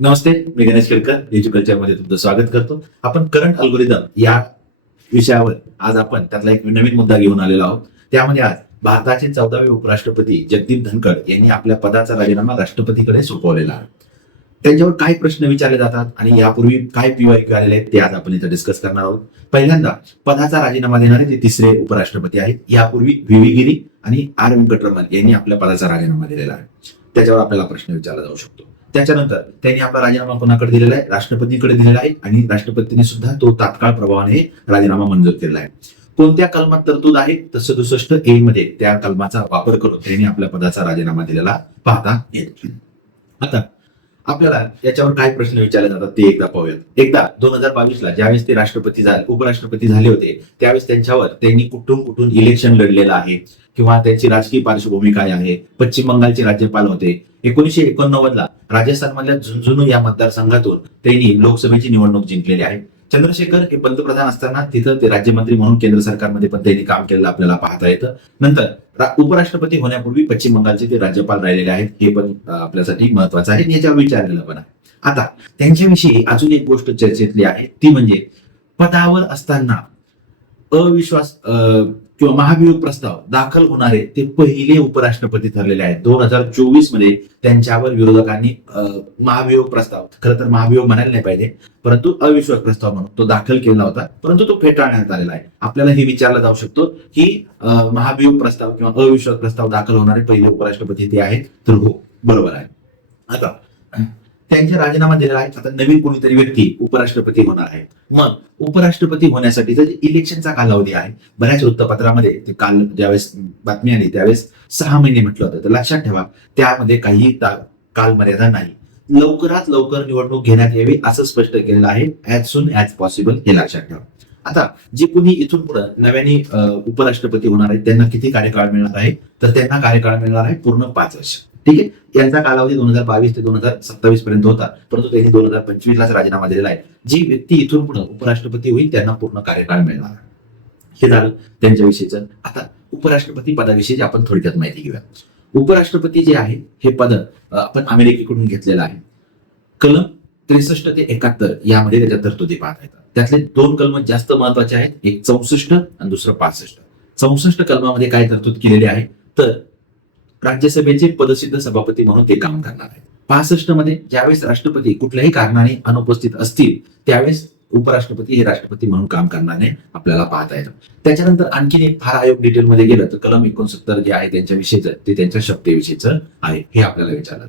नमस्ते मी गणेश केळकर. डिजिटलमध्ये तुमचं स्वागत करतो. आपण करंट अल्गोरिदम या विषयावर आज आपण त्यातला एक नवीन मुद्दा घेऊन आलेलो आहोत. त्यामध्ये आज भारताचे चौदावे उपराष्ट्रपती जगदीप धनखड यांनी आपल्या पदाचा राजीनामा राष्ट्रपतीकडे सोपवलेला आहे. त्यांच्यावर काय प्रश्न विचारले जातात आणि यापूर्वी काय पीवायक्यू आलेले आहेत ते आज आपण इथं डिस्कस करणार आहोत. पहिल्यांदा पदाचा राजीनामा देणारे ते तिसरे उपराष्ट्रपती आहेत यापूर्वी व्ही गिरी आणि आर व्यंकटरमन यांनी आपल्या पदाचा राजीनामा दिलेला आहे. त्याच्यावर आपल्याला प्रश्न विचारला जाऊ शकतो. त्याच्यानंतर त्यांनी आपला राजीनामा कोणाकडे दिलेला आहे? राष्ट्रपतीकडे दिलेला आहे आणि राष्ट्रपतींनी सुद्धा तो तात्काळ प्रभावाने राजीनामा मंजूर केलेला आहे. कोणत्या कलमात तरतूद आहे? तर सदुसष्ट ए मध्ये त्या कलमाचा वापर करून त्यांनी आपल्या पदाचा राजीनामा दिलेला पाहता येतो आता आपल्याला याच्यावर काय प्रश्न विचारले जातात ते एकदा पाहूयात. एकदा दोन हजार बावीस ला ज्यावेळेस ते राष्ट्रपती झाले उपराष्ट्रपती झाले होते त्यावेळेस त्यांच्यावर त्यांनी कुठून कुठून इलेक्शन लढलेलं आहे किंवा त्यांची राजकीय पार्श्वभूमी काय आहे? पश्चिम बंगालचे राज्यपाल होते. एकोणीशे एकोणनव्वद ला राजस्थान मधल्या झुंझुनू या मतदारसंघातून त्यांनी लोकसभेची निवडणूक जिंकलेली आहे. चंद्रशेखर हे पंतप्रधान असताना तिथं ते राज्यमंत्री म्हणून केंद्र सरकारमध्ये पण त्यांनी काम केलेलं आपल्याला पाहता येतं. नंतर उपराष्ट्रपती होण्यापूर्वी पश्चिम बंगालचे ते राज्यपाल राहिलेले आहेत हे पण आपल्यासाठी महत्वाचं आहे याच्यावर विचारलेलं पण आहे. आता त्यांच्याविषयी अजून एक गोष्ट चर्चेतली आहे ती म्हणजे पदावर असताना अविश्वास अं, किंवा महाभियोग प्रस्ताव दाखल होणारे ते पहिले उपराष्ट्रपती ठरलेले आहेत. दोन हजार चोवीसमध्ये त्यांच्यावर विरोधकांनी महाभियोग प्रस्ताव खरं तर महाभियोग म्हणायला नाही पाहिजे परंतु अविश्वास प्रस्ताव म्हणून तो दाखल केला होता परंतु तो फेटाळण्यात आलेला आहे. आपल्याला हे विचारलं जाऊ शकतो की महाभियोग प्रस्ताव किंवा अविश्वास प्रस्ताव दाखल होणारे पहिले उपराष्ट्रपती ते आहेत तर हो बरोबर आहे. आता त्यांचे राजीनामा दिलेला आहे. आता नवीन कोणीतरी व्यक्ती उपराष्ट्रपती होणार आहे. मग उपराष्ट्रपती होण्यासाठी जे इलेक्शनचा कालावधी आहे बऱ्याच वृत्तपत्रामध्ये ते काल ज्यावेळेस बातमी आली त्यावेळेस सहा महिने म्हटलं होतं. तर लक्षात ठेवा त्यामध्ये काही काल कालमर्यादा नाही. लवकरात लवकर निवडणूक घेण्यात यावी असं स्पष्ट केलेलं आहे. ऍज सुन ऍज पॉसिबल हे लक्षात ठेवा. आता जे कुणी इथून पुढे नव्याने उपराष्ट्रपती होणार आहेत त्यांना किती कार्यकाळ मिळणार आहे? तर त्यांना कार्यकाळ मिळणार आहे पूर्ण पाच वर्ष. ठीक आहे? यांचा कालावधी दोन हजार बावीस ते दोन हजार सत्तावीस पर्यंत होता. परंतु त्यांनी दोन हजार पंचवीस लाच राजीनामा दिलेला आहे. जी व्यक्ती इथून पुढे उपराष्ट्रपती होईल त्यांना पूर्ण कार्यकाळ मिळणार हे झालं त्यांच्याविषयीचं. आता उपराष्ट्रपती पदाविषयी आपण थोडक्यात माहिती घेऊया. उपराष्ट्रपती जे आहे हे पद आपण अमेरिकेकडून घेतलेलं आहे. कलम त्रेसष्ट ते एकाहत्तर यामध्ये त्याच्या तरतुदी पाहता येतात त्यातले दोन कलम जास्त महत्त्वाचे आहेत. एक चौसष्ट आणि दुसरं पासष्ट. चौसष्ट कलमामध्ये काय तरतूद केलेली आहे? तर राज्यसभेचे पदसिद्ध सभापती म्हणून ते काम करणार आहेत. पासष्टमध्ये ज्यावेळेस राष्ट्रपती कुठल्याही कारणाने अनुपस्थित असतील त्यावेळेस उपराष्ट्रपती हे राष्ट्रपती म्हणून काम करणारे आपल्याला पाहता येतं. त्याच्यानंतर आणखीन एक फार आयोग डिटेलमध्ये गेलं तर कलम एकोणसत्तर जे आहे त्यांच्याविषयीचं ते त्यांच्या शक्तीविषयीचं आहे हे आपल्याला विचारलं.